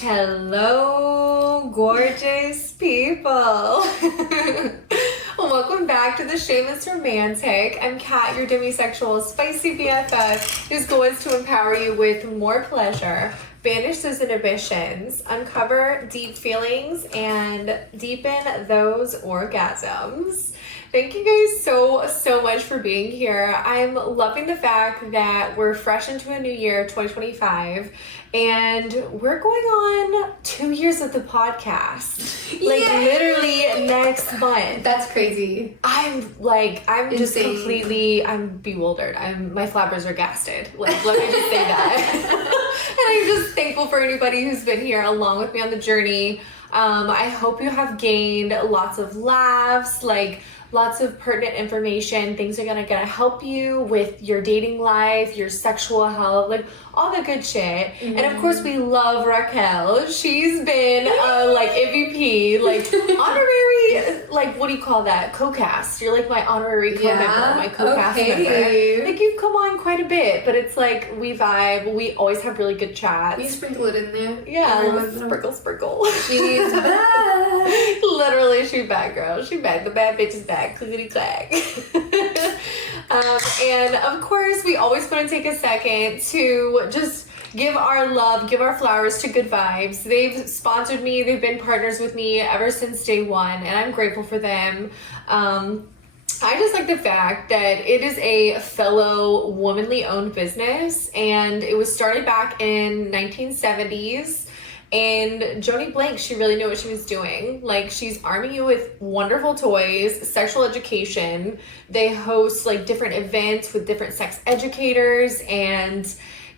Hello, gorgeous people. Welcome back to the Shameless Romantic. I'm Kat, your demisexual, spicy BFF, whose goal is to empower you with more pleasure, banish those inhibitions, uncover deep feelings, and deepen those orgasms. Thank you guys so much for being here. I'm loving the fact that we're fresh into a new year, 2025, and we're going on 2 years of the podcast. Like, Yay! Literally next month. That's crazy. I'm just completely, I'm bewildered. My flappers are gasted. Like, let me just say that. And I'm just thankful for anybody who's been here along with me on the journey. I hope you have gained lots of laughs, like lots of pertinent information, things are gonna help you with your dating life, your sexual health, like all the good shit. Mm-hmm. And of course we love Raquel. She's been like MVP, like honorary, like what do you call that? Co-cast. You're like my honorary co-member, my co-cast member. Like you've come on quite a bit, but it's like we vibe, we always have really good chats. You sprinkle it in there. Yeah, sprinkle. She's back. Literally, she back, girl. She back. The bad bitch is back. Clickety clack. And of course, we always want to take a second to just give our love, give our flowers to Good Vibes. They've sponsored me. They've been partners with me ever since day one, and I'm grateful for them. I just like the fact that it is a fellow womanly owned business, and it was started back in 1970s. And Joni Blank, she really knew what she was doing. Like, she's arming you with wonderful toys, sexual education. They host like different events with different sex educators. And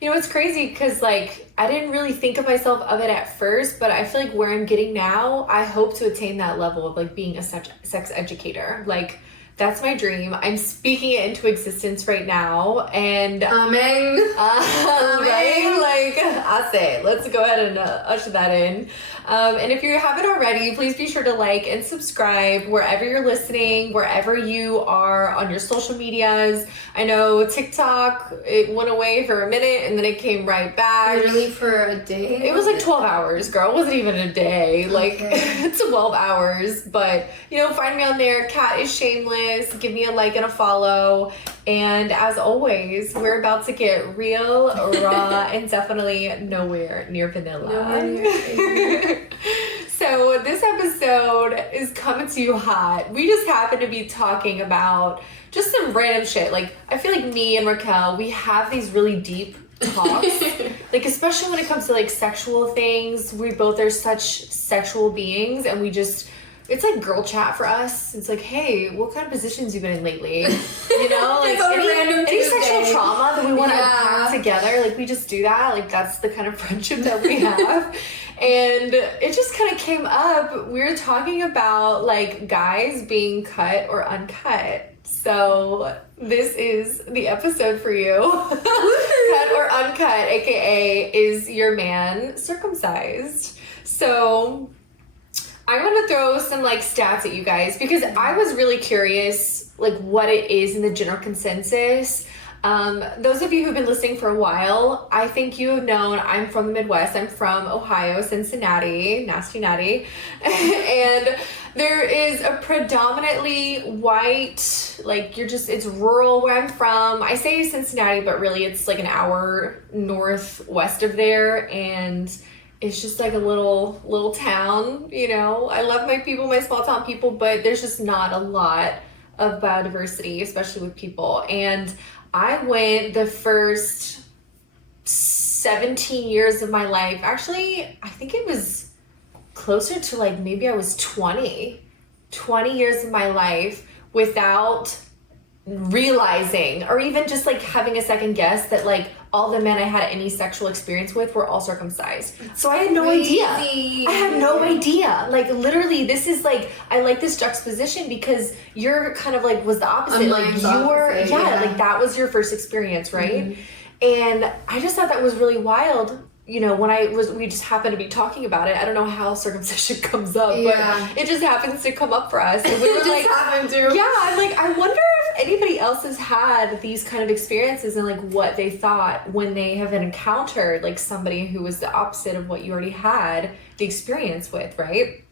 you know, it's crazy because like, I didn't really think of myself of it at first, but I feel like where I'm getting now, I hope to attain that level of like being a sex educator. Like, that's my dream. I'm speaking it into existence right now. And Amen. Right? Like, I say, let's go ahead and usher that in. And if you haven't already, please be sure to like and subscribe wherever you're listening, wherever you are on your social medias. I know TikTok, it went away for a minute and then it came right back. Literally for a day? It was like 12 hours, girl. It wasn't even a day. Like, it's 12 hours. But, you know, find me on there. Kat is Shameless. Give me a like and a follow. And as always, we're about to get real, raw, and definitely nowhere near vanilla. So this episode is coming to you hot. We just happen to be talking about just some random shit. Like, I feel like me and Raquel, we have these really deep talks. Like, especially when it comes to like sexual things. We both are such sexual beings, and we just... It's like girl chat for us. It's like, hey, what kind of positions you been in lately? You know, like any sexual trauma that we want to unpack together. Like, we just do that. Like, that's the kind of friendship that we have. And it just kind of came up. We were talking about like guys being cut or uncut. So this is the episode for you. Cut or uncut, aka is your man circumcised? So I'm gonna throw some like stats at you guys because I was really curious like what it is in the general consensus. Those of you who've been listening for a while, I think you have known I'm from the Midwest. I'm from Ohio, Cincinnati, nasty natty. And there is a predominantly white, like it's rural where I'm from. I say Cincinnati, but really it's like an hour northwest of there. And it's just like a little town, you know. I love my people, my small town people, but there's just not a lot of biodiversity, especially with people. And I went the first 17 years of my life. Actually, I think it was closer to like maybe I was 20 years of my life without realizing or even just like having a second guess that like all the men I had any sexual experience with were all circumcised. So I had no idea. I had no idea. Like literally this is like, I like this juxtaposition because you're kind of like was the opposite. Like you were, like that was your first experience, right? Mm-hmm. And I just thought that was really wild we just happened to be talking about it. I don't know how circumcision comes up, Yeah. but it just happens to come up for us. And we were It like, just happened to. yeah, I'm like, I wonder if anybody else has had these kind of experiences and like what they thought when they have encountered like somebody who was the opposite of what you already had the experience with, right?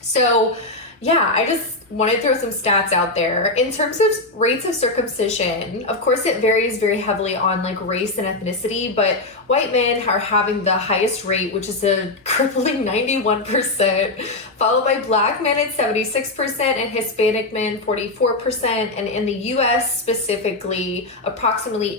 So yeah, I just want to throw some stats out there. In terms of rates of circumcision, of course it varies very heavily on like race and ethnicity, but white men are having the highest rate, which is a crippling 91%, followed by black men at 76% and Hispanic men 44%. And in the US specifically, approximately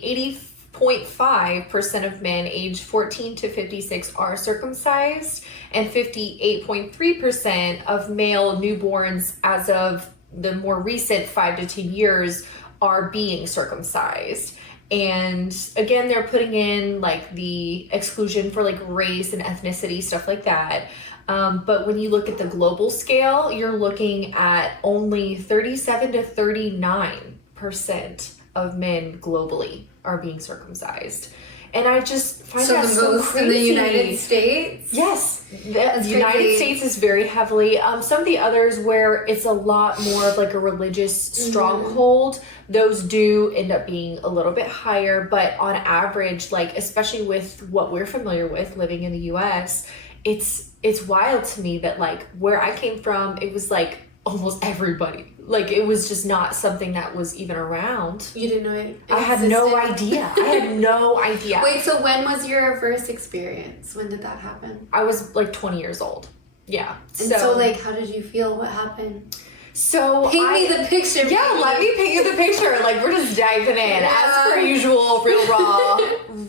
80.5% of men aged 14 to 56 are circumcised, and 58.3% of male newborns as of the more recent 5 to 10 years are being circumcised. And again, they're putting in like the exclusion for like race and ethnicity, stuff like that. But when you look at the global scale, you're looking at only 37 to 39% of men globally are being circumcised. And I just find that so crazy. In the United States? Yes. The United States is very heavily. Some of the others where it's a lot more of like a religious stronghold, those do end up being a little bit higher. But on average, like especially with what we're familiar with living in the US, it's wild to me that like where I came from, it was like almost everybody. Like it was just not something that was even around. You didn't know it I had no idea. I had no idea. Wait, so when was your first experience? When did that happen? I was like 20 years old. Yeah. And so like, how did you feel? What happened? So paint me the picture. Yeah, let me paint you the picture. Like we're just diving in as per usual, real raw,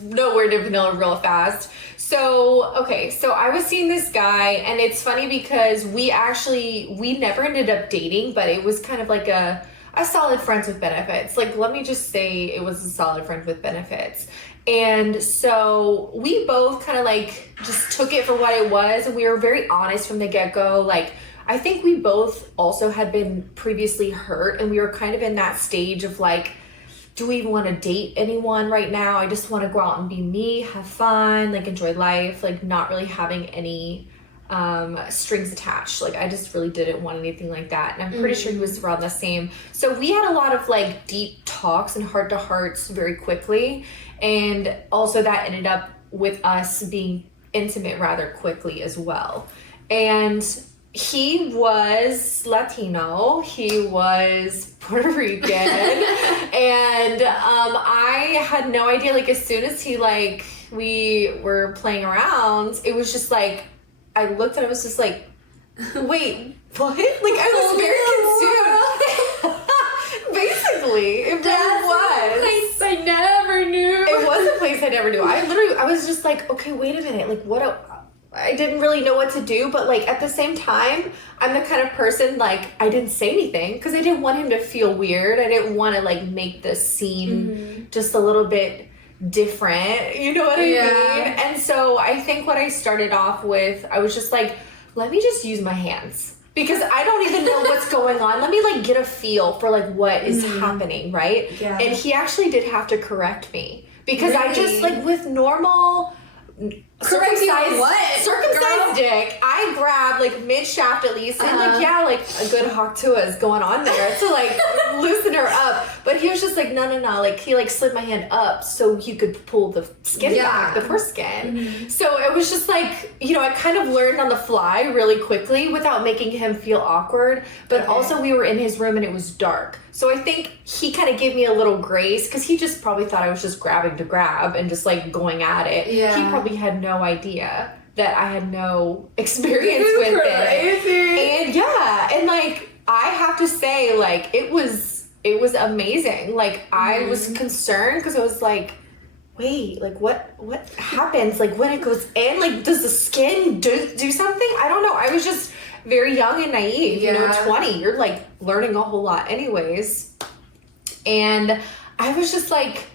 nowhere near vanilla, real fast. So I was seeing this guy, and it's funny because we never ended up dating, but it was kind of like a solid friends with benefits. Like, let me just say it was a solid friend with benefits. And so we both kind of like just took it for what it was, and we were very honest from the get-go. Like, I think we both also had been previously hurt, and we were kind of in that stage of like, do we even want to date anyone right now? I just want to go out and be me, have fun, like enjoy life, like not really having any strings attached. Like I just really didn't want anything like that. And I'm pretty sure he was around the same. So we had a lot of like deep talks and heart-to-hearts very quickly. And also that ended up with us being intimate rather quickly as well. And he was Latino, he was Puerto Rican, and I had no idea, like as soon as we were playing around, it was just like, I looked and I was just like, wait, what? Like I was very consumed. Basically, it really was. Place I never knew. It was a place I never knew. I was just like, okay, wait a minute, like I didn't really know what to do, but like at the same time, I'm the kind of person like I didn't say anything because I didn't want him to feel weird. I didn't want to like make the scene just a little bit different. You know what I mean? And so I think what I started off with, I was just like, let me just use my hands because I don't even know what's going on. Let me like get a feel for like what is happening, right? Yeah. And he actually did have to correct me because I just like with normal circumcised dick, I grabbed like mid shaft at least, and like like a good Haktua is going on there to like loosen her up. But he was just like no, like he like slid my hand up so he could pull the skin back, the foreskin. So it was just like, I kind of learned on the fly really quickly without making him feel awkward. But also we were in his room and it was dark. So I think he kind of gave me a little grace because he just probably thought I was just grabbing to grab and just like going at it. Yeah. He probably had no idea that I had no experience with it. And and like I have to say, like it was amazing. Like I was concerned because I was like, wait, like what happens? Like when it goes in, like does the skin do something? I don't know. I was just very young and naive, 20, you're like learning a whole lot anyways. And I was just like,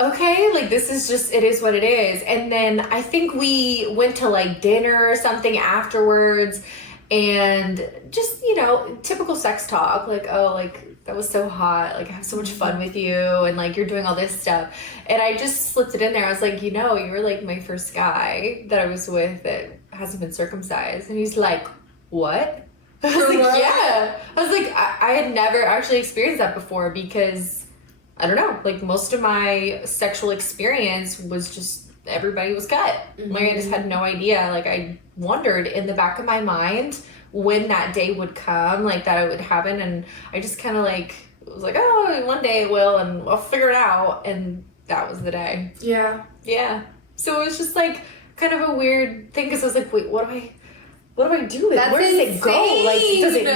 okay, like this is just, it is what it is. And then I think we went to like dinner or something afterwards and just, typical sex talk, like, oh, like that was so hot. Like, I have so much fun with you, and like you're doing all this stuff. And I just slipped it in there. I was like, you know, you were like my first guy that I was with that hasn't been circumcised. And he's like, what? I was like, yeah. I was like, I had never actually experienced that before because, I don't know, like most of my sexual experience was just everybody was cut. Like, I just had no idea. Like, I wondered in the back of my mind when that day would come, like that it would happen, and I just kind of like was like, oh, one day it will, and I'll figure it out, and that was the day. Yeah. So it was just like kind of a weird thing because I was like, wait, what do I do with it? Where does it go? Like, does it?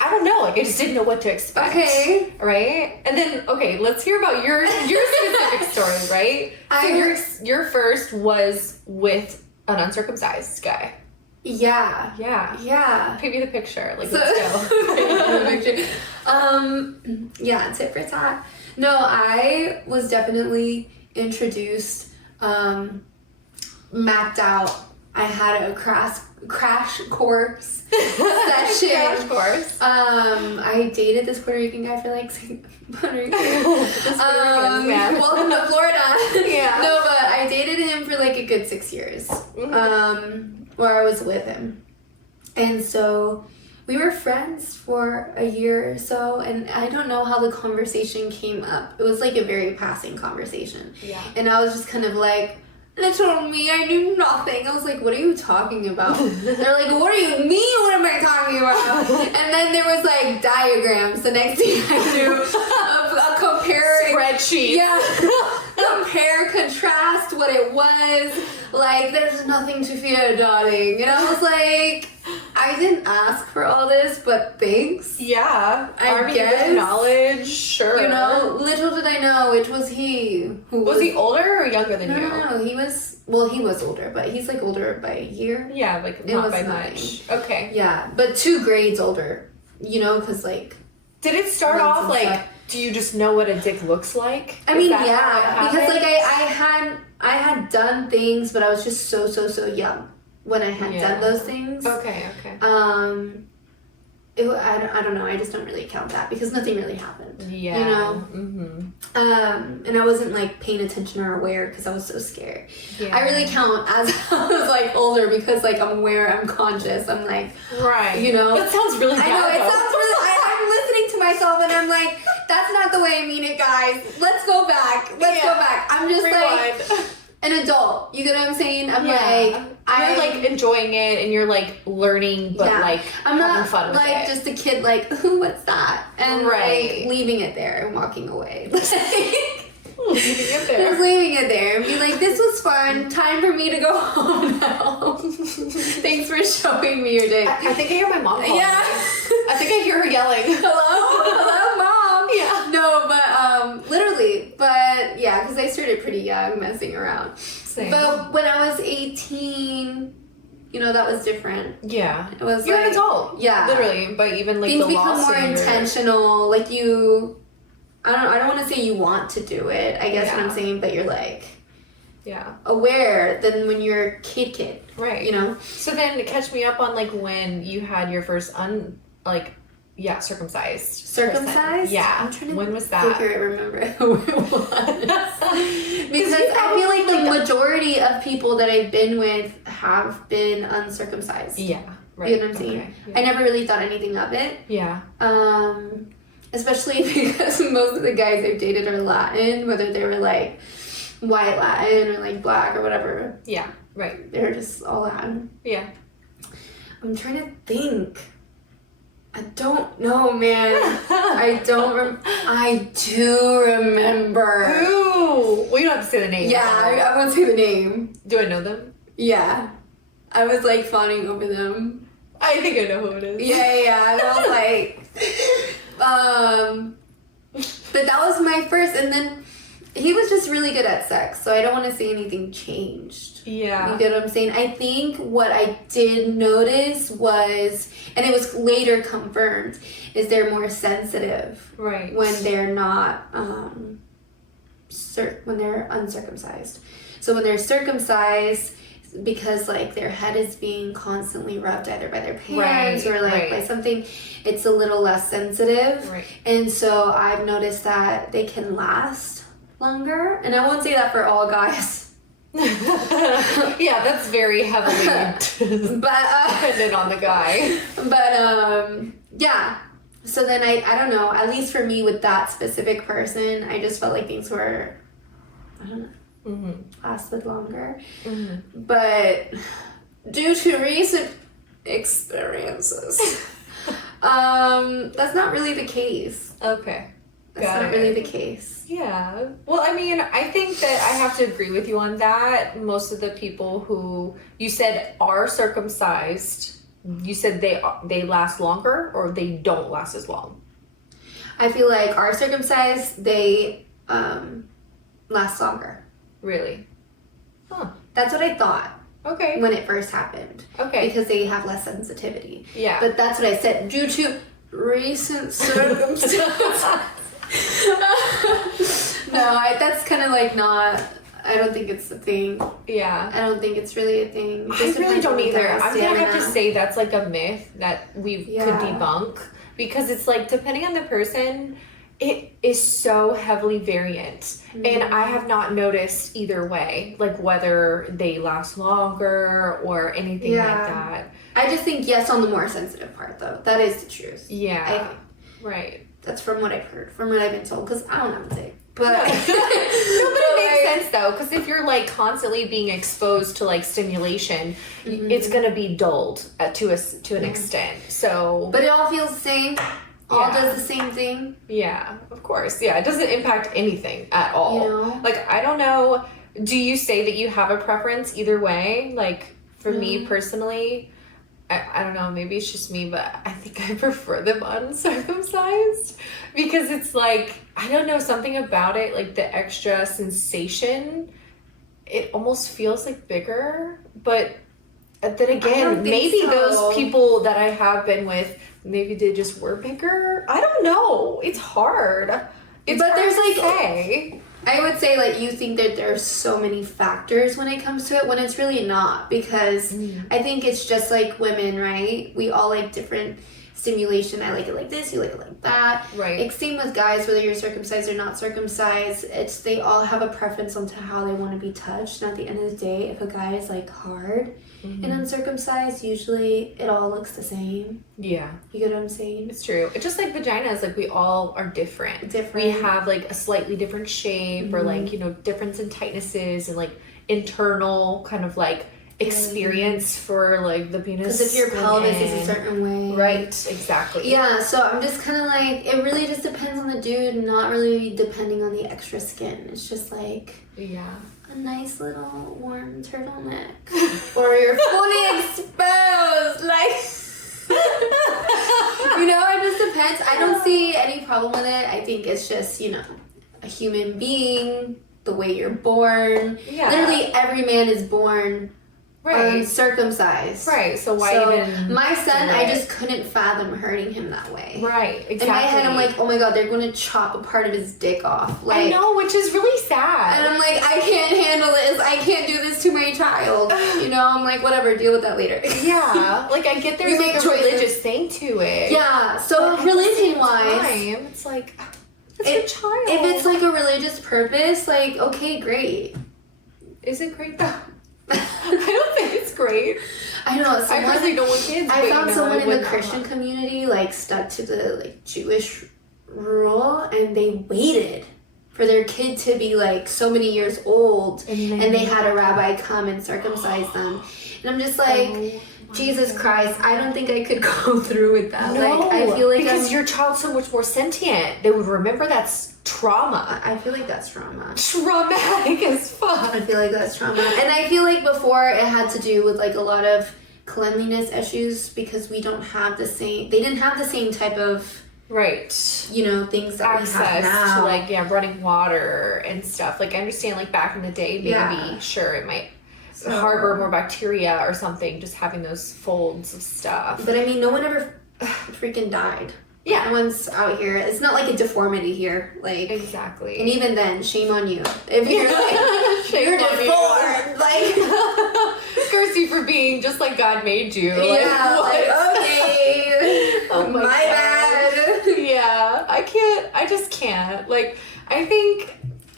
I don't know. Like, I just didn't know what to expect. Okay. Right? And then, okay, let's hear about your specific story, right? So your first was with an uncircumcised guy. Yeah. Paint me the picture. Like, So, let's go. Yeah, tit for tat. No, I was definitely introduced, mapped out. I had a crash course session. Crash course. I dated this Puerto Rican guy for like Puerto Rican. Welcome to Florida. Yeah. No, but I dated him for like a good 6 years. Where I was with him. And so we were friends for a year or so, and I don't know how the conversation came up. It was like a very passing conversation. Yeah. And I was just kind of like, little me, I knew nothing. I was like, what are you talking about? They're like, what do you mean? What am I talking about? And then there was like diagrams. The next thing I knew, a comparing spreadsheet. Yeah. Compare, contrast what it was. Like, there's nothing to fear, darling. And I was like, I didn't ask for all this, but thanks. Yeah. I guess. With knowledge, sure. You know, little did I know it was he who was he older or younger than you? No, he was older, but he's like older by a year. Yeah, like not by much. Okay. Yeah, but 2 grades older, you know, because like. Did it start off like, stuff. Do you just know what a dick looks like? I mean, yeah, because like I had done things, but I was just so young when I had done those things. Okay. I don't know. I just don't really count that because nothing really happened. Yeah. You know? Mm-hmm. And I wasn't like paying attention or aware because I was so scared. Yeah. I really count as I was like older because like I'm aware, I'm conscious, I'm like, right. You know? That sounds really bad. I know, it sounds really, I'm listening to myself and I'm like, that's not the way I mean it, guys. Let's go back. Go back. I'm just like an adult. You get what I'm saying? I'm like, you're like enjoying it and you're like learning, but like I'm having not fun with like it. just a kid like, what's that? And like leaving it there and walking away. Leaving it there. Just leaving it there and be like, this was fun. Time for me to go home now. Thanks for showing me your dick. I think I hear my mom calling. Yeah. I think I hear her yelling. Hello, mom. Yeah. No, but literally, but yeah, because I started pretty young messing around. Same. But when I was 18, you know, that was different. Yeah. It was you're like, an adult. Yeah. Literally, but even like things the become law more intentional. Like you, I don't want to say you want to do it. I guess what I'm saying, but you're like, aware than when you're kid. Right. You know. So then, catch me up on like when you had your first circumcised. Circumcised? Yeah. I'm trying to when was that? remember who it was. Because I feel like the majority of people that I've been with have been uncircumcised. Yeah. Right. You know what I'm saying? Okay, yeah. I never really thought anything of it. Yeah. Especially because most of the guys I've dated are Latin, whether they were like white Latin or like black or whatever. Yeah. Right. They're just all Latin. Yeah. I'm trying to think. I don't know, man. I do remember. Who? Well, you don't have to say the name. Yeah, I won't say the name. Do I know them? Yeah. I was like fawning over them. I think I know who it is. Yeah. And I was like, but that was my first, and then he was just really good at sex, so I don't want to say anything changed. Yeah. You get what I'm saying? I think what I did notice was, and it was later confirmed, is they're more sensitive. Right. When they're not, when they're uncircumcised. So when they're circumcised, because like their head is being constantly rubbed either by their parents or like by something, it's a little less sensitive. Right. And so I've noticed that they can last longer. And I won't say that for all guys. Yeah, that's very heavily dependent on the guy. But yeah. So then I don't know, at least for me with that specific person, I just felt like things were, I don't know, lasted longer. But due to recent experiences, that's not really the case. Okay. That's not really the case. Yeah. Well, I mean, I think that I have to agree with you on that. Most of the people who you said are circumcised, you said they last longer or they don't last as long? I feel like are circumcised, they last longer. Really? Huh. That's what I thought. Okay. When it first happened. Okay. Because they have less sensitivity. Yeah. But that's what I said. Due to recent circumstances. No, that's kind of like not... I don't think it's a thing. Yeah. I don't think it's really a thing. I really don't either. I'm going to have to say that's like a myth that we could debunk. Because it's like, depending on the person, it is so heavily variant. And I have not noticed either way. Like whether they last longer or anything like that. I just think yes on the more sensitive part though. That is the truth. Yeah. Right. That's from what I've heard. From what I've been told. Because I don't have a thing. But, but it makes sense though, because if you're like constantly being exposed to like stimulation, it's gonna be dulled to an extent. So, but it all feels the same. All does the same thing. Yeah, of course. Yeah, it doesn't impact anything at all. You know? Like I don't know. Do you say that you have a preference either way? Like for me personally, I don't know, maybe it's just me, but I think I prefer them uncircumcised because it's like, I don't know, something about it, like the extra sensation, it almost feels like bigger, but then again, maybe those people that I have been with, maybe they just were bigger. I don't know. It's hard. But there's like, say. I would say like you think that there's so many factors when it comes to it when it's really not, because I think it's just like women, right? We all like different stimulation. I like it like this, you like it like that. Right. Like same with guys, whether you're circumcised or not circumcised, they all have a preference on how they want to be touched. And at the end of the day, if a guy is like hard and uncircumcised, usually it all looks the same. Yeah. You get what I'm saying? It's true. It's just like vaginas, like we all are different. We have like a slightly different shape or like, you know, difference in tightnesses and like internal kind of like experience for like the penis. Because if your pelvis is a certain way. Right, exactly. Yeah, so I'm just kind of like, it really just depends on the dude, not really depending on the extra skin. It's just like... Yeah. A nice little warm turtleneck. Or you're fully exposed. Like, you know, it just depends. I don't see any problem with it. I think it's just, you know, a human being, the way you're born. Yeah. Literally every man is born uncircumcised. Right, so why even... My son, I just couldn't fathom hurting him that way. Right, exactly. In my head, I'm like, oh my god, they're going to chop a part of his dick off. Like, I know, which is really sad. And I'm like, I can't handle this. I can't do this to my child. You know, I'm like, whatever, deal with that later. Yeah, like I get there's like a religious thing to it. Yeah, so religion-wise... It's like, it's a child. If it's like a religious purpose, like, okay, great. Is it great though? I don't think it's great. I know. I personally don't want kids. I found someone in the Christian community like stuck to the like Jewish rule, and they waited for their kid to be like so many years old, and they had a rabbi come and circumcise them. And I'm just like, Jesus Christ, I don't think I could go through with that. No, like, I feel like because your child's so much more sentient. They would remember that's trauma. I feel like that's trauma. Traumatic as fuck. I feel like that's trauma. And I feel like before it had to do with like a lot of cleanliness issues because we don't have the same, they didn't have the same type of, you know, things that access we have now. To like, running water and stuff. Like I understand like back in the day, maybe, sure, it might harbor more bacteria or something, just having those folds of stuff. But I mean, no one ever freaking died. Yeah. No one's out here. It's not like a deformity here. Like, exactly. And even then, shame on you. If you're like, you're deformed. Like, force you for being just like God made you. Yeah, like, okay. Oh my bad. Yeah, I just can't. Like, I think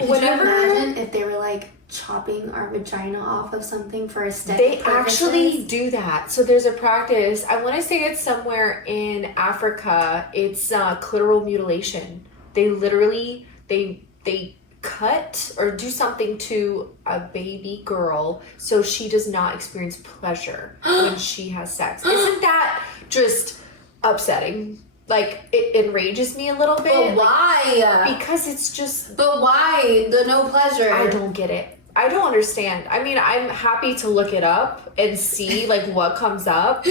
whenever... Could you imagine if they were like chopping our vagina off of something for aesthetic They purposes? actually do that. So there's a practice. I want to say it's somewhere in Africa. It's clitoral mutilation. They literally they cut or do something to a baby girl so she does not experience pleasure when she has sex. Isn't that just upsetting? Like, it enrages me a little bit. But why? Like, because it's just... But why? The no pleasure. I don't get it. I don't understand. I mean, I'm happy to look it up and see, like, what comes up.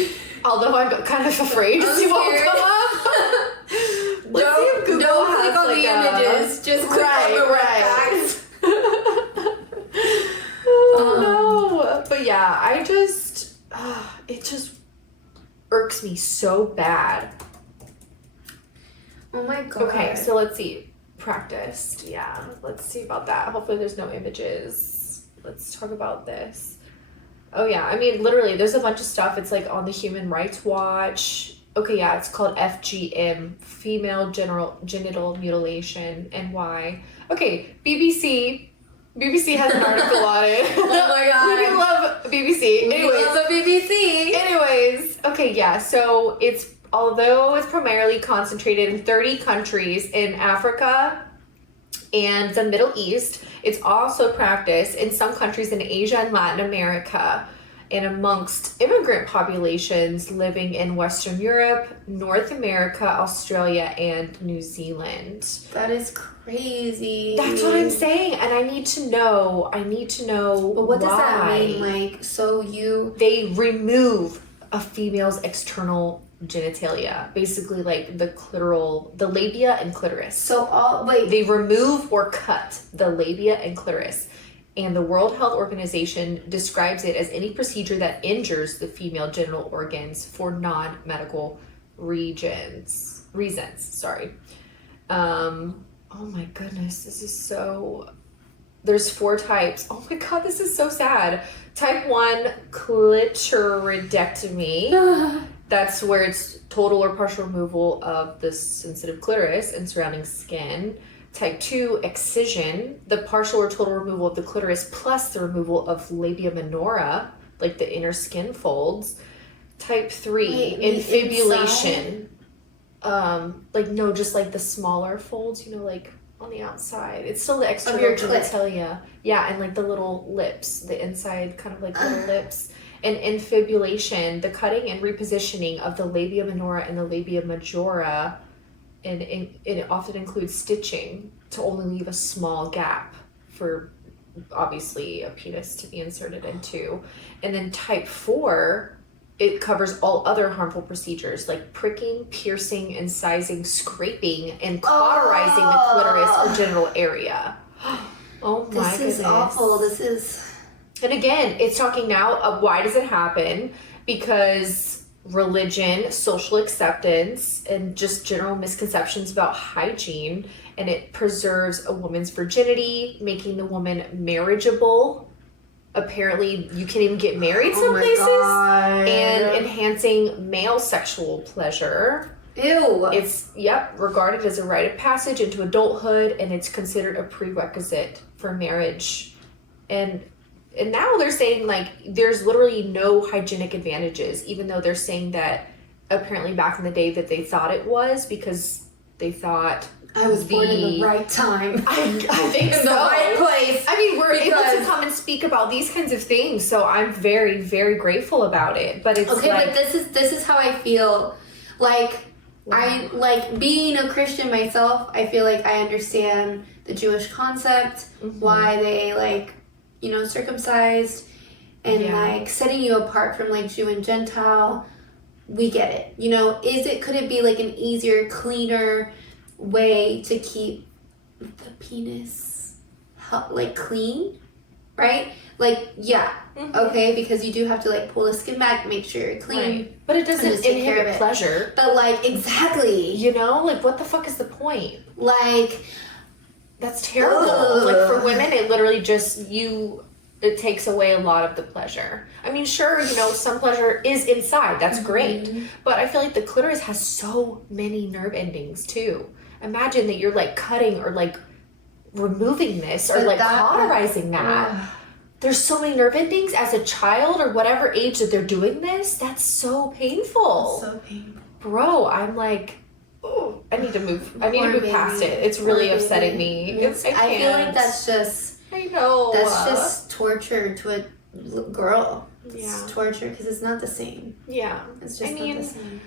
Although I'm kind of afraid to see what will come up. Let's see if Google don't has, click on like, the images. Just click on the facts. No. But yeah, I just... it just irks me so bad. Oh my god. Okay, so let's see. Practiced. Yeah, let's see about that. Hopefully there's no images. Let's talk about this. Oh yeah, I mean, literally, there's a bunch of stuff. It's like on the Human Rights Watch. Okay, yeah, it's called FGM, female genital mutilation, and why. Okay, BBC. BBC has an article on it. Oh my god. We love BBC. We love the BBC. Anyways, okay, yeah, so although it's primarily concentrated in 30 countries in Africa and the Middle East, it's also practiced in some countries in Asia and Latin America and amongst immigrant populations living in Western Europe, North America, Australia, and New Zealand. That is crazy. That's what I'm saying, and I need to know But what does that mean? Like, so they remove a female's external genitalia, basically like the labia and clitoris. So they remove or cut the labia and clitoris, and the World Health Organization describes it as any procedure that injures the female genital organs for non-medical reasons. Sorry. Oh my goodness, this is so... There's 4 types. Oh my god, this is so sad. Type 1, clitoridectomy. That's where it's total or partial removal of the sensitive clitoris and surrounding skin. Type 2, excision, the partial or total removal of the clitoris plus the removal of labia minora, like the inner skin folds. Type 3, infibulation. Just like the smaller folds, like on the outside. It's still the external genitalia. Yeah, and like the little lips, the inside kind of like little lips. And infibulation, the cutting and repositioning of the labia minora and the labia majora, and it often includes stitching to only leave a small gap for obviously a penis to be inserted into. And then type 4, it covers all other harmful procedures like pricking, piercing, incising, scraping, and cauterizing the clitoris or genital area. Oh my goodness. This is awful. This is... And again, it's talking now of why does it happen? Because religion, social acceptance, and just general misconceptions about hygiene, and it preserves a woman's virginity, making the woman marriageable. Apparently, you can even get married some places. And enhancing male sexual pleasure. Ew. It's, regarded as a rite of passage into adulthood, and it's considered a prerequisite for marriage. And now they're saying, like, there's literally no hygienic advantages, even though they're saying that apparently back in the day that they thought it was because they thought... I was born in the right time. I think in the right place. I mean, we're able to come and speak about these kinds of things, so I'm very, very grateful about it. But it's okay, but this is how I feel. Like, I like being a Christian myself. I feel like I understand the Jewish concept, why they circumcised, and like setting you apart from like Jew and Gentile. We get it. Could it be like an easier, cleaner way to keep the penis like clean, right? Like, okay, because you do have to like pull the skin back, make sure you're clean, right. But it doesn't inhibit pleasure. But like, exactly, like what the fuck is the point? Like, that's terrible. Like for women, it literally just it takes away a lot of the pleasure. I mean, sure, you know, some pleasure is inside. That's great. But I feel like the clitoris has so many nerve endings too. Imagine that you're like cutting or like removing this or like cauterizing that. There's so many nerve endings as a child or whatever age that they're doing this. That's so painful. That's so painful. Bro, I'm like, oh, I need to move. I need to move past it. It's really upsetting me. I feel like that's just. I know. That's just torture to a girl. Yeah. It's torture because it's not the same. Yeah. It's just not the same.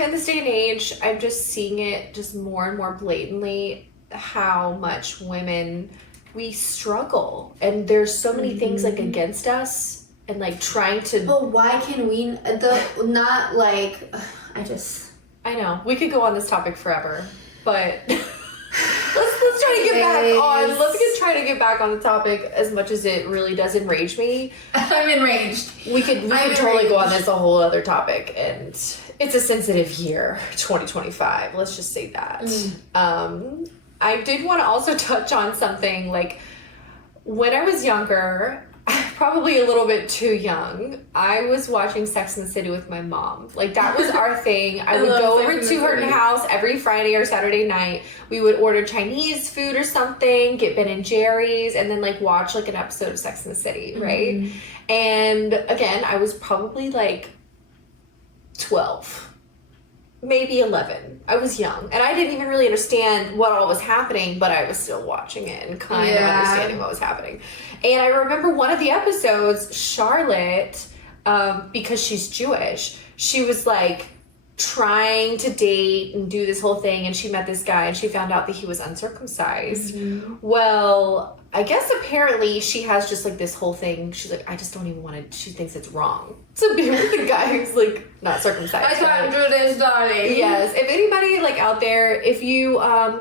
In this day and age, I'm just seeing it just more and more blatantly how much women, we struggle. And there's so many things like against us and like trying to... But why can we... not like... I know. We could go on this topic forever. But... Let's try to get back on. Try to get back on the topic as much as it really does enrage me. I'm enraged. We could totally go on this a whole other topic, and it's a sensitive year, 2025. Let's just say that. I did want to also touch on something like when I was younger. Probably a little bit too young. I was watching Sex and the City with my mom. Like, that was our thing. I would go over to her house every Friday or Saturday night. We would order Chinese food or something, get Ben and Jerry's, and then, like, watch, like, an episode of Sex and the City, right? And, again, I was probably, like, 12. Maybe 11. I was young. And I didn't even really understand what all was happening, but I was still watching it and kind of understanding what was happening. And I remember one of the episodes, Charlotte, because she's Jewish, she was like trying to date and do this whole thing, and she met this guy and she found out that he was uncircumcised. Well, I guess apparently she has just like this whole thing. She's like, I just don't even want to, she thinks it's wrong to be with the guy who's like not circumcised. I can't do this, darling. Yes. If anybody like out there, if you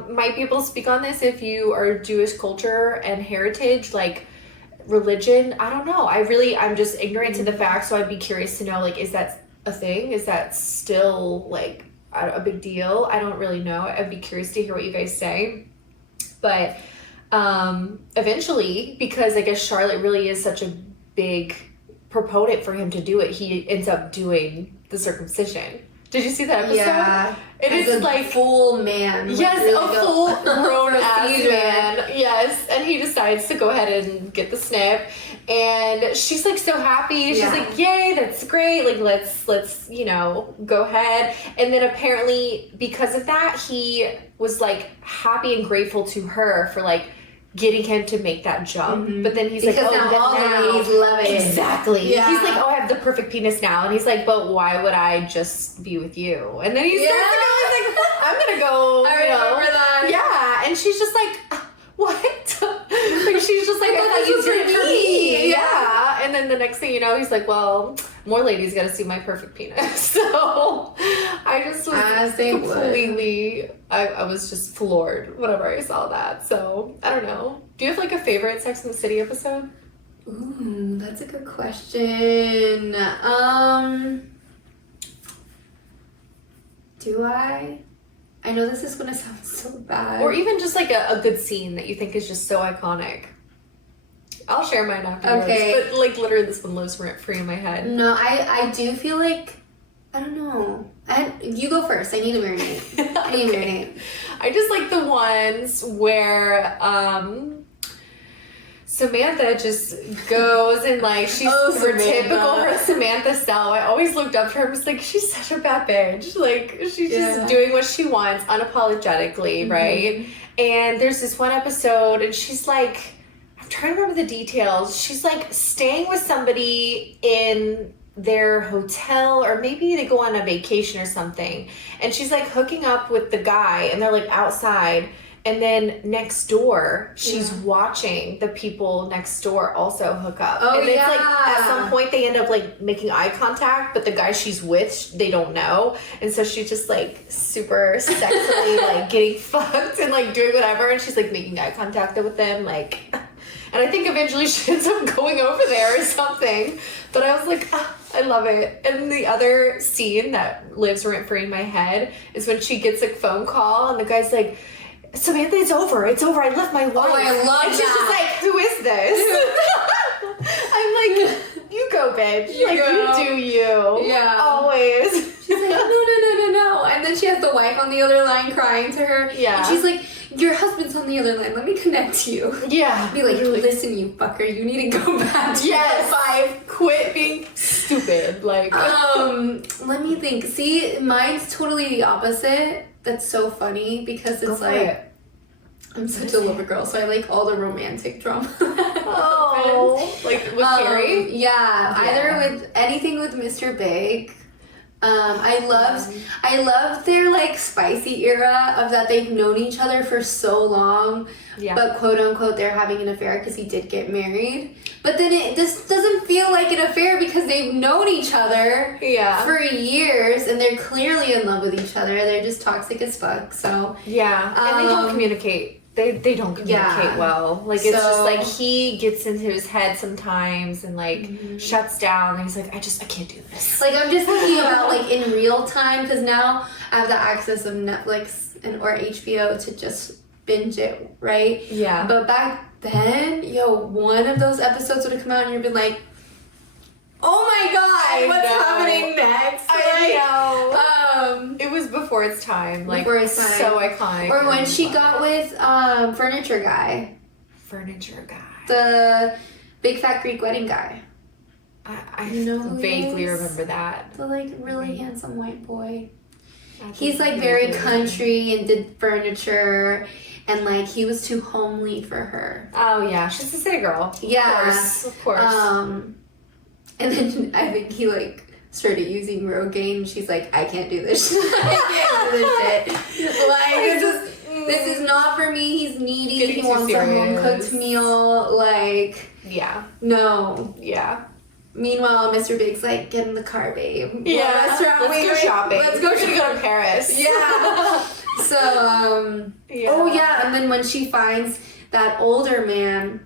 might be able to speak on this, if you are Jewish culture and heritage, like religion, I don't know. I'm just ignorant to the facts, so I'd be curious to know, like, is that a thing? Is that still like a big deal? I don't really know. I'd be curious to hear what you guys say. But eventually, because I guess Charlotte really is such a big proponent for him to do it, he ends up doing the circumcision. Did you see that episode? Yeah. It is like full man. Yes, really a full grown ass man. Yes. And he decides to go ahead and get the snip. And she's like so happy. She's like, yay, that's great. Like let's, you know, go ahead. And then apparently because of that, he was like happy and grateful to her for like getting him to make that jump. But then he's because like, now all the ladies love it. Exactly. Yeah. He's like, oh, I have the perfect penis now. And he's like, but why would I just be with you? And then he starts to go, he's like, I'm gonna go. I remember that. Yeah. And she's just like, what? Like, she's just like, I thought you did it for me. Yeah. And then the next thing you know, he's like, well, more ladies gotta see my perfect penis. So I just was completely, I was just floored whenever I saw that. So I don't know. Do you have like a favorite Sex and the City episode? Ooh, that's a good question. Do I? I know this is gonna sound so bad. Or even just like a good scene that you think is just so iconic. I'll share mine afterwards. Okay. But like literally this one lives rent free in my head. No, I do feel like, I don't know. You go first. I need a marinade. I need a marinade. I just like the ones where Samantha just goes and like she's her Samantha style. I always looked up to her and was like, she's such a bad bitch. Like she's just doing what she wants unapologetically, right? And there's this one episode and she's like, I'm trying to remember the details. She's like staying with somebody in their hotel, or maybe they go on a vacation or something, and she's like hooking up with the guy and they're like outside, and then next door she's watching the people next door also hook up. And it's like at some point they end up like making eye contact, but the guy she's with, they don't know, and so she's just like super sexily like getting fucked and like doing whatever, and she's like making eye contact with them, like, and I think eventually she ends up going over there or something. But I was like, I love it. And the other scene that lives rent free in my head is when she gets a phone call and the guy's like, Samantha, it's over. I left my wife. Oh, I love and she's just like, who is this? like, you go, bitch. You like, go. you do you. Yeah. Always. She's like, no. And then she has the wife on the other line crying to her. Yeah. And she's like, your husband's on the other line. Let me connect you. Yeah. Be like, listen, you fucker. You need to go back to yes. 5. Quit being stupid. Like. Let me think. See, mine's totally the opposite. That's so funny because it's like, I'm such a lover girl, so I like all the romantic drama. Oh, like with Carrie? Yeah, either with anything with Mr. Big. I loved their like spicy era of that they've known each other for so long, but quote unquote they're having an affair because he did get married. But then this doesn't feel like an affair because they've known each other for years and they're clearly in love with each other. They're just toxic as fuck. So and they don't communicate. They don't communicate well. Like, it's just like he gets into his head sometimes and like shuts down and he's like, I can't do this. Like, I'm just thinking about like in real time because now I have the access of Netflix or HBO to just binge it, right? Yeah. But back then, one of those episodes would have come out and you'd been like, oh my god, what's happening next? I know. It was before its time. Like, before its time. So iconic. Or when she got with Furniture Guy. The big fat Greek wedding guy. I vaguely remember that. The like really handsome white boy. He's like very country and did furniture. And like he was too homely for her. Oh yeah, she's a city girl. Yeah, of course. And then I think he like started using Rogaine. She's like, I can't do this. I can't do this shit. Like this is not for me. He's needy. He wants a home cooked meal. Like no. Yeah. Meanwhile, Mr. Big's like, get in the car, babe. Yeah. Let's go shopping. We're gonna go to Paris. Yeah. So, oh yeah, and then when she finds that older man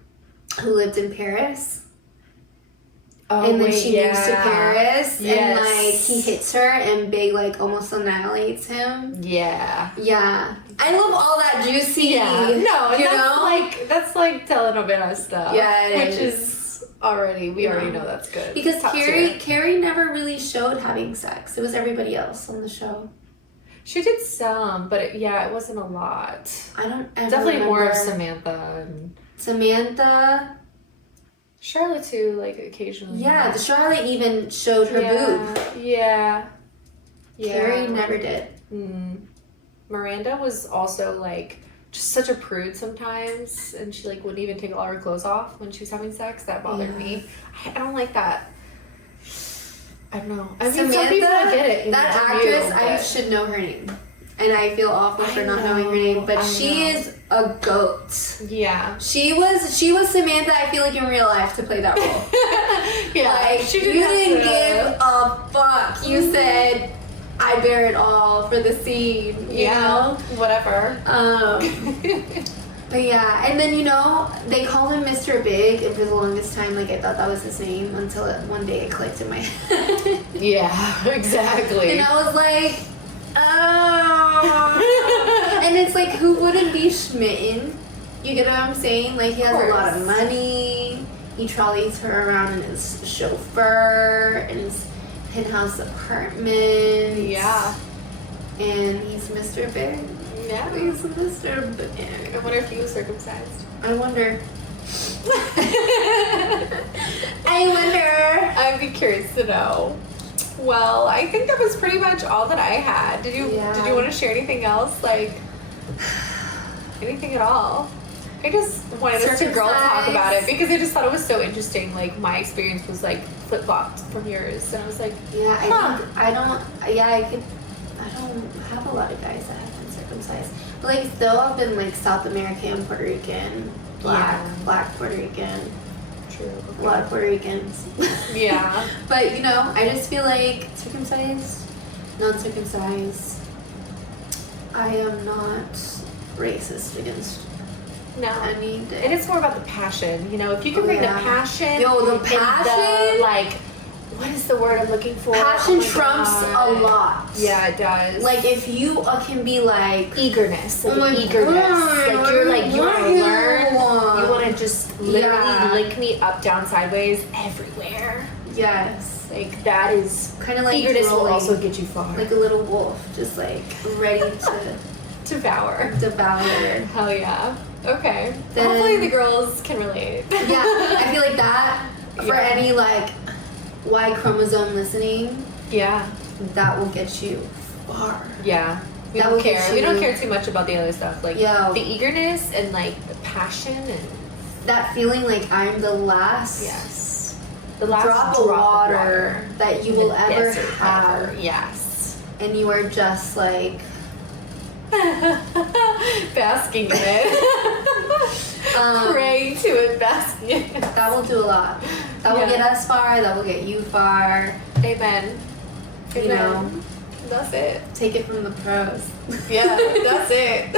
who lived in Paris, and then she moves to Paris, and like he hits her, and Big like almost annihilates him. Yeah. I love all that juicy. That's like telenovela stuff. Yeah, which is already we already know that's good because Carrie never really showed having sex. It was everybody else on the show. She did some, but it wasn't a lot. I don't ever definitely remember. More of Samantha. Charlotte too, like occasionally. Yeah, the Charlotte even showed her boob. Yeah. Carrie never did. Miranda was also like just such a prude sometimes, and she like wouldn't even take all her clothes off when she was having sex. That bothered me. I don't like that. I don't know. I mean, Samantha, some people get it. That actress, I should know her name. And I feel awful for not knowing her name. But she is a goat. Yeah. She was Samantha, I feel like, in real life to play that role. Like, you didn't give a fuck. You said, I bear it all for the scene. You know? Whatever. But yeah, and then they called him Mr. Big, and for the longest time, like I thought that was his name until one day it clicked in my head. Yeah, exactly. And I was like, oh. And it's like, who wouldn't be smitten? You get what I'm saying? Like he has a lot of money. He trolleys her around in his chauffeur and his penthouse apartment. Yeah. And he's Mr. Big. Yeah. He's Mr. Big. I wonder if he was circumcised. I wonder. I'd be curious to know. Well, I think that was pretty much all that I had. Did you want to share anything else? Like anything at all? I just wanted us to girl talk about it because I just thought it was so interesting. Like my experience was like flip flopped from yours, and I was like, I don't have a lot of guys that have been circumcised. But like still I've been like South American, Puerto Rican, black Puerto Rican. True. A lot of Puerto Ricans. Yeah. But I just feel like circumcised, non-circumcised, I am not racist against any day. And it's more about the passion. If you can bring the passion. The passion? what is the word I'm looking for? Passion Oh my trumps God. a lot. Yeah, it does. Like if you can be like eagerness, Oh my eagerness. God, Like you're like you want to learn. you. You want to just literally Yeah. lick me up, down, sideways, everywhere. yes, Like that is kind of like eagerness will drooling, also get you far. like a little wolf, just like ready to Devour. devour. Hell yeah. Okay. Then- Hopefully the girls can relate. Yeah, I feel like that for Yeah. any like Y chromosome listening, Yeah. that will get you far. Yeah. We That don't will get care. We don't you- care too much about the other stuff. Like Yo. the eagerness and like the passion and That feeling like I'm the last yes. The last drop of water that you in will the ever desert have, ever. Yes. and you are just like Basking in it. Praying to it, basking in it. that will do a lot. That will Yeah. get us far. That will get you far. Amen. You Amen. know, That's it. take it from the pros. Yeah, that's it.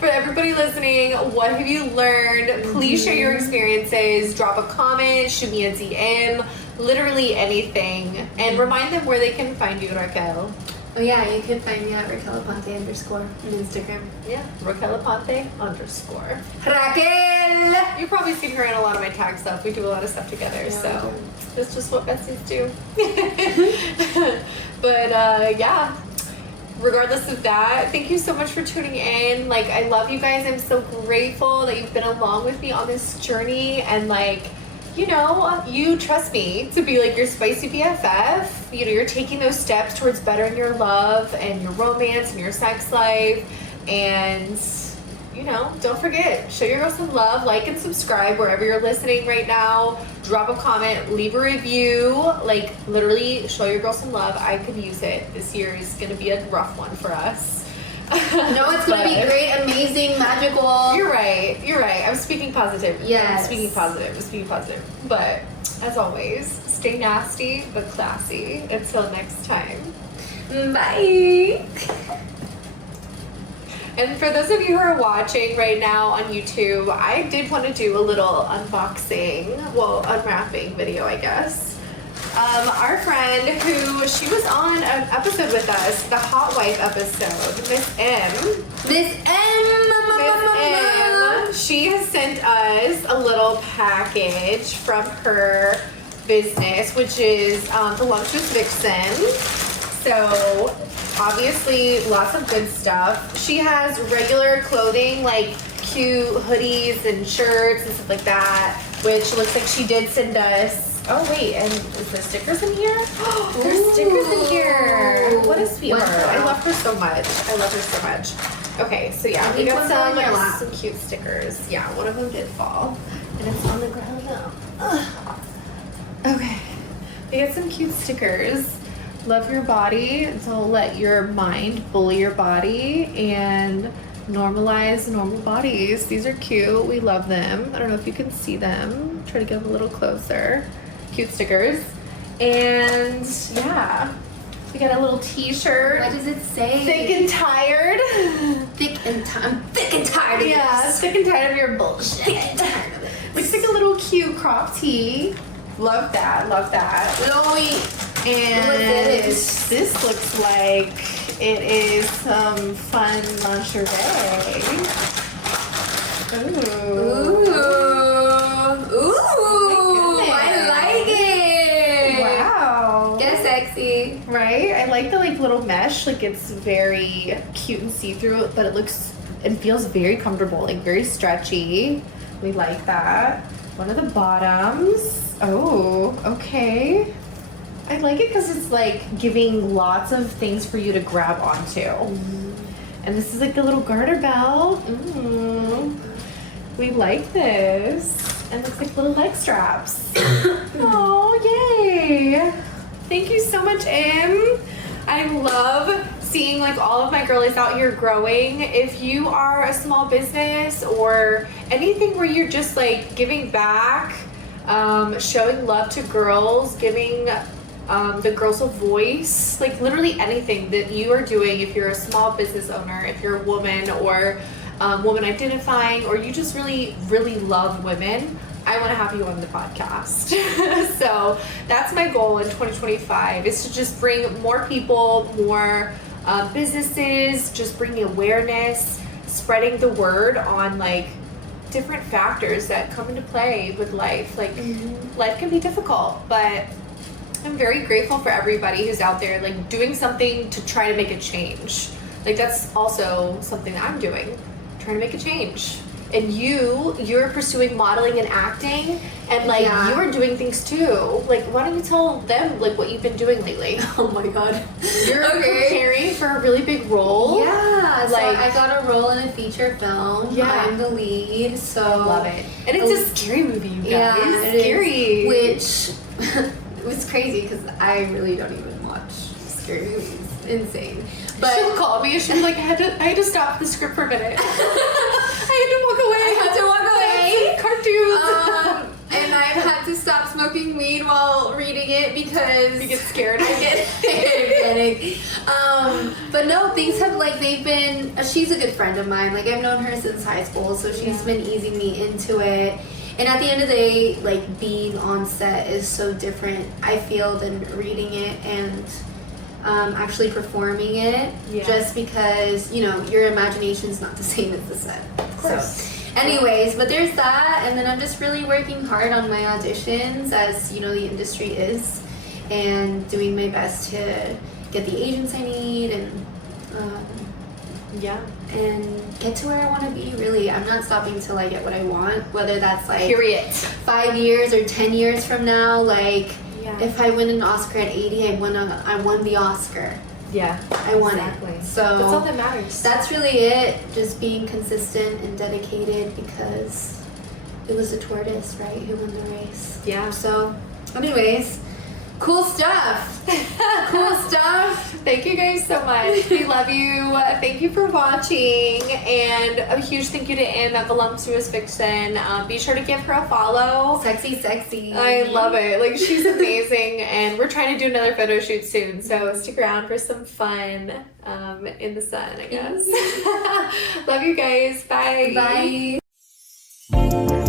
For everybody listening, what have you learned? Please share your experiences. Drop a comment, shoot me a DM, literally anything. And remind them where they can find you, Raquel. Oh yeah, you can find me at Raquel Aponte _ on Instagram. Yeah, Raquel Aponte _ Raquel! You've probably seen her in a lot of my tag stuff. We do a lot of stuff together, Yeah, so we it's just what besties do. But yeah, regardless of that, thank you so much for tuning in. Like, I love you guys. I'm so grateful that you've been along with me on this journey, and like, you know, you trust me to be like your spicy BFF. You know, you're taking those steps towards bettering your love and your romance and your sex life. And, you know, don't forget, show your girl some love, like and subscribe wherever you're listening right now. Drop a comment, leave a review. Like, literally, show your girl some love. I could use it. This year is going to be a rough one for us. No, it's gonna be But- great, amazing, magical. You're right. You're right. I'm speaking positive. Yes. I'm speaking positive. I'm speaking positive. But as always, stay nasty but classy. Until next time. Bye. And for those of you who are watching right now on YouTube, I did want to do a little unboxing, well, unwrapping video, I guess. Our friend who, she was on an episode with us, the Hot Wife episode, Miss M. Miss M. She has sent us a little package from her business, which is the Luxurious Vixen. So obviously lots of good stuff. She has regular clothing like cute hoodies and shirts and stuff like that, which looks like she did send us. Oh wait, and is there stickers in here? There's stickers in here. What a sweetheart. I love her so much. I love her so much. Okay, so yeah, we got some cute stickers. Yeah, one of them did fall, and it's on the ground now. Ugh. Okay, we got some cute stickers. Love your body. Don't let your mind bully your body, and normalize normal bodies. These are cute. We love them. I don't know if you can see them. Try to get them a little closer. Cute stickers. And yeah, we got a little t-shirt. What does it say? Thick and tired. I'm thick and tired of Yeah, this. sick and tired of your bullshit. Thick and tired of it. Looks like a little cute crop tee. Love that. Love that. Chloe. And What is this looks like it is some fun lingerie. Ooh. Ooh. Oh my I goodness. like it. Wow. Get sexy. Right? I like the like little mesh. Like it's very cute and see-through, but it looks and feels very comfortable, like very stretchy. We like that. One of the bottoms. Oh, okay. I like it because it's like giving lots of things for you to grab onto. And this is like the little garter belt. We like this. And looks like little leg straps. Oh, yay. Thank you so much, Em. I love seeing like all of my girlies out here growing. If you are a small business or anything where you're just like giving back, showing love to girls, giving the girls a voice, like literally anything that you are doing, if you're a small business owner, if you're a woman or woman identifying, or you just really, really love women, I want to have you on the podcast. So that's my goal in 2025, is to just bring more people, more businesses, just bringing awareness, spreading the word on like different factors that come into play with life. Like life can be difficult, but I'm very grateful for everybody who's out there like doing something to try to make a change. Like that's also something that I'm doing, trying to make a change. And you're pursuing modeling and acting, and like you're doing things too. Like, why don't you tell them like what you've been doing lately? Oh my god, You're preparing for a really big role. Yeah, like so I got a role in a feature film. Yeah. I'm the lead, so I love it. And it's a scary movie, you guys. Yeah, It's scary. Which it was crazy because I really don't even watch scary movies. Insane. But she'll call me and she'll be like, I had to stop the script for a minute. I had to walk away. Cartoons. And I've had to stop smoking weed while reading it because you get scared. I get panic. But no, things have like they've been. She's a good friend of mine. Like I've known her since high school, so she's been easing me into it. And at the end of the day, like being on set is so different, I feel, than reading it and actually performing it. Just because, you know, your imagination is not the same as the set. Of course. So, anyways, but there's that. And then I'm just really working hard on my auditions, as, you know, the industry is. And doing my best to get the agents I need and and get to where I want to be, really. I'm not stopping till I get what I want, whether that's like Period. 5 years or 10 years from now. Like if I win an Oscar at 80, I won the Oscar. Yeah, I won it. So that's all that matters. That's really it. Just being consistent and dedicated, because it was a tortoise, right, who won the race. Yeah. So anyways, cool stuff. Cool stuff. Thank you guys so much. We love you. Thank you for watching. And a huge thank you to Em at Voluptuous Fiction. Be sure to give her a follow. Sexy. I love it. Like, she's amazing. And we're trying to do another photo shoot soon. So stick around for some fun in the sun, I guess. Love you guys. Bye. Bye.